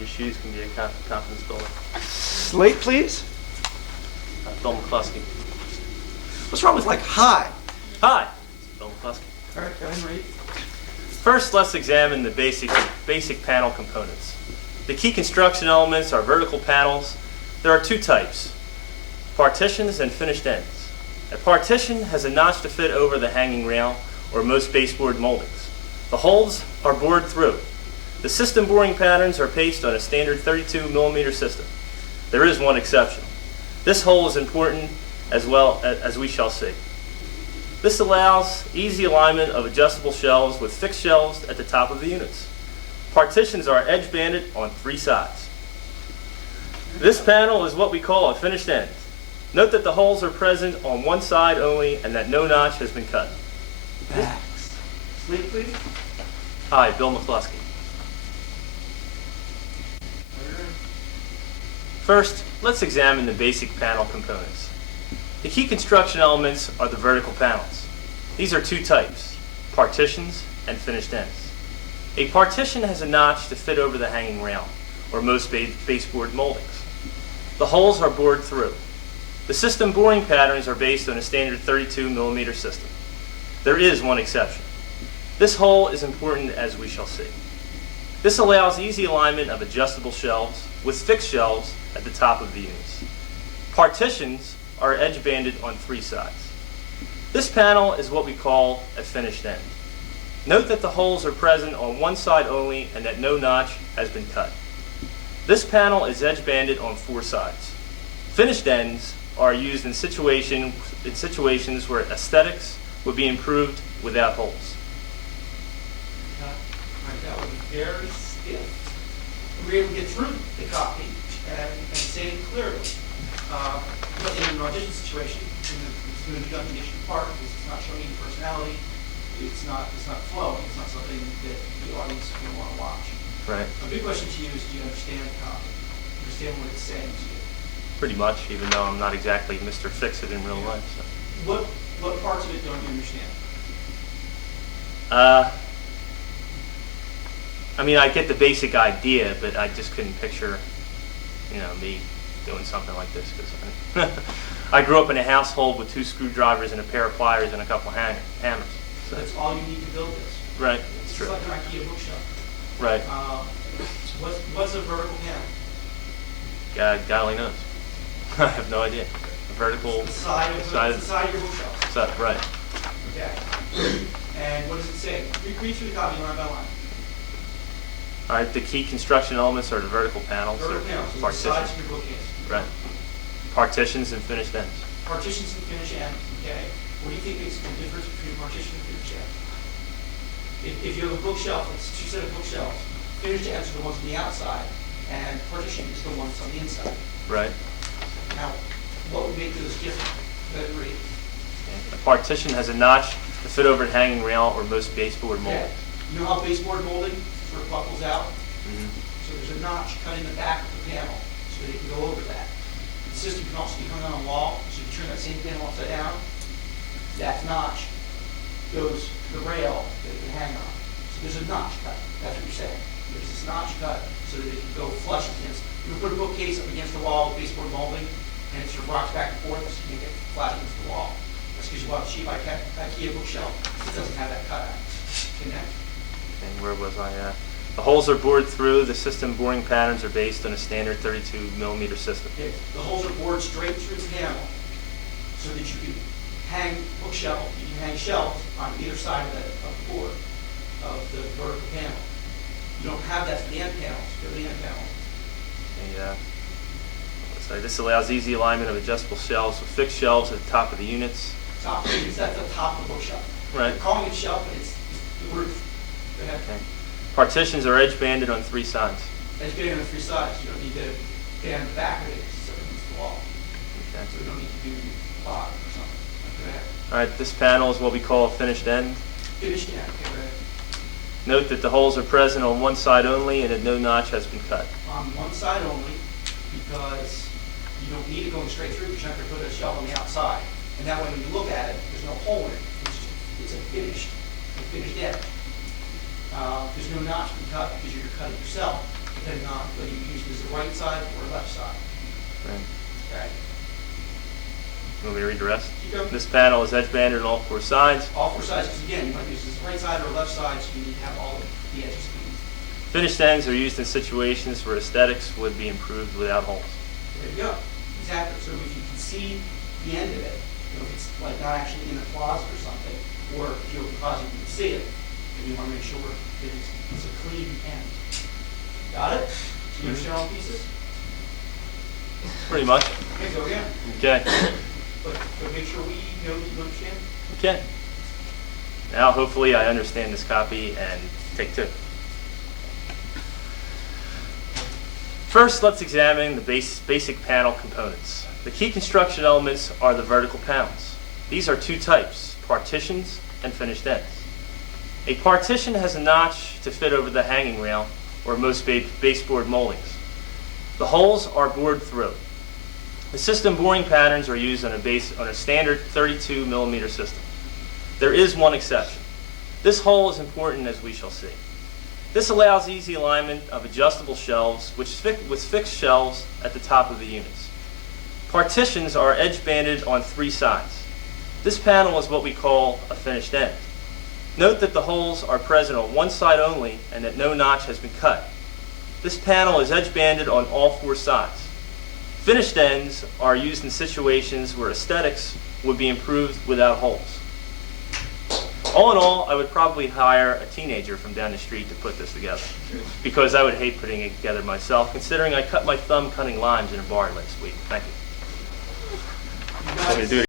Your shoes can be a confidence builder. Slate, please. Bill McCluskey. What's wrong with like hi? Hi, Bill McCluskey. All right, go ahead and read. First, let's examine the basic panel components. The key construction elements are vertical panels. There are two types, partitions and finished ends. A partition has a notch to fit over the hanging rail or most baseboard moldings. The holes are bored through. The system boring patterns are based on a standard 32 millimeter system. There is one exception. This hole is important as well as we shall see. This allows easy alignment of adjustable shelves with fixed shelves at the top of the units. Partitions are edge banded on three sides. This panel is what we call a finished end. Note that the holes are present on one side only and that no notch has been cut. Backs. Slate, please. Hi, Bill McCluskey. First, let's examine the basic panel components. The key construction elements are the vertical panels. These are two types, partitions and finished ends. A partition has a notch to fit over the hanging rail, or most baseboard moldings. The holes are bored through. The system boring patterns are based on a standard 32 millimeter system. There is one exception. This hole is important as we shall see. This allows easy alignment of adjustable shelves with fixed shelves at the top of the units. Partitions are edge banded on three sides. This panel is what we call a finished end. Note that the holes are present on one side only and that no notch has been cut. This panel is edge banded on four sides. Finished ends are used in situations where aesthetics would be improved without holes. That was very stiff. We were able to get through the copy and say it clearly. But in an audition situation, it's going to be unconditioned part because it's not showing any personality. It's not flowing. It's not something that the audience is going to want to watch. Right. A big question to you is, do you understand the copy? Understand what it's saying to you? Pretty much, even though I'm not exactly Mr. Fix-It in real life. So. What parts of it don't you understand? I mean, I get the basic idea, but I just couldn't picture, me doing something like this. Because I grew up in a household with 2 screwdrivers and a pair of pliers and a couple hammers. So that's all you need to build this. Right, It's that's true. like an IKEA bookshelf. Right. What's a vertical panel? God only knows. I have no idea. A vertical The side of your bookshelf. side, right. Okay. And what does it say? Read through the copy line by line. All right. The key construction elements are the vertical panels, Vertical panels, so the partitions, sides of your bookcase. right? Partitions and finished ends. Partitions and finish ends. Okay. What do you think makes the difference between a partition and finish ends? If you have a bookshelf, it's 2 sets of bookshelves. Finished ends are the ones on the outside, and partition is the ones on the inside. Right. Now, what would make those different? Go ahead and read. A partition has a notch to fit over the hanging rail or most baseboard moldings. Okay. You know how baseboard molding sort of buckles out? Mhm. So there's a notch cut in the back of the panel so that it can go over that. The system can also be hung on a wall, so if you turn that same panel upside down, that notch goes to the rail that it can hang on. So there's a notch cut. That's what you're saying. There's this notch cut so that it can go flush against. You can put a bookcase up against the wall with baseboard molding, and it sort of rocks back and forth so you can get flat against the wall. That's because you want a cheap IKEA bookshelf. It doesn't have that cutout. Connect. And where was I at? The holes are bored through. The system boring patterns are based on a standard 32 millimeter system. Okay. The holes are bored straight through the panel so that you can hang bookshelf, you can hang shelves on either side of the board of the vertical panel. You don't have that for the end panels. For the end panels. So this allows easy alignment of adjustable shelves with fixed shelves at the top of the units. Top, it's at the top of the bookshelf. Right. We're calling it shelf, but it's the roof. Go ahead. Okay. Partitions are edge banded on 3 sides. As you get on the 3 sides, you don't need to band the back of it so it against the wall. Okay. So we don't need to do bottom or something. Go ahead. All right. This panel is what we call a finished end. Finished end. Okay, go ahead. Note that the holes are present on one side only and that no notch has been cut. On one side only, because you don't need it going straight through, because you're not going to put a shelf on the outside. And that way when you look at it, there's no hole in it. It's a finished edge. There's no notch to cut because you're going to cut it yourself. depending on whether you use it as the right side or left side, Right. okay? You want me to read the rest? Keep going. This panel is edge banded on all four sides. All four sides, because again, you might use it as the right side or left side, so you need to have all of the edges clean. Finished ends are used in situations where aesthetics would be improved without holes. There you go. Exactly. So if you can see the end of it, you know, if it's like not actually in a closet or something, or if you open the closet, you can see it, then you want to make sure that it's a clean end. Got it? So you understand all the pieces? Pretty much. Okay, go again. Okay. But make sure we know that you understand. Okay. Now, hopefully, I understand this copy and take two. First, let's examine the basic panel components. The key construction elements are the vertical panels. These are two types, partitions and finished ends. A partition has a notch to fit over the hanging rail or most baseboard moldings. The holes are bored through. The system boring patterns are used on a standard 32 millimeter system. There is one exception. This hole is important, as we shall see. This allows easy alignment of adjustable shelves with fixed shelves at the top of the units. Partitions are edge banded on three sides. This panel is what we call a finished end. Note that the holes are present on one side only and that no notch has been cut. This panel is edge banded on all four sides. Finished ends are used in situations where aesthetics would be improved without holes. All in all, I would probably hire a teenager from down the street to put this together, because I would hate putting it together myself, considering I cut my thumb cutting limes in a bar last week. Thank you. You Want me to guys- do it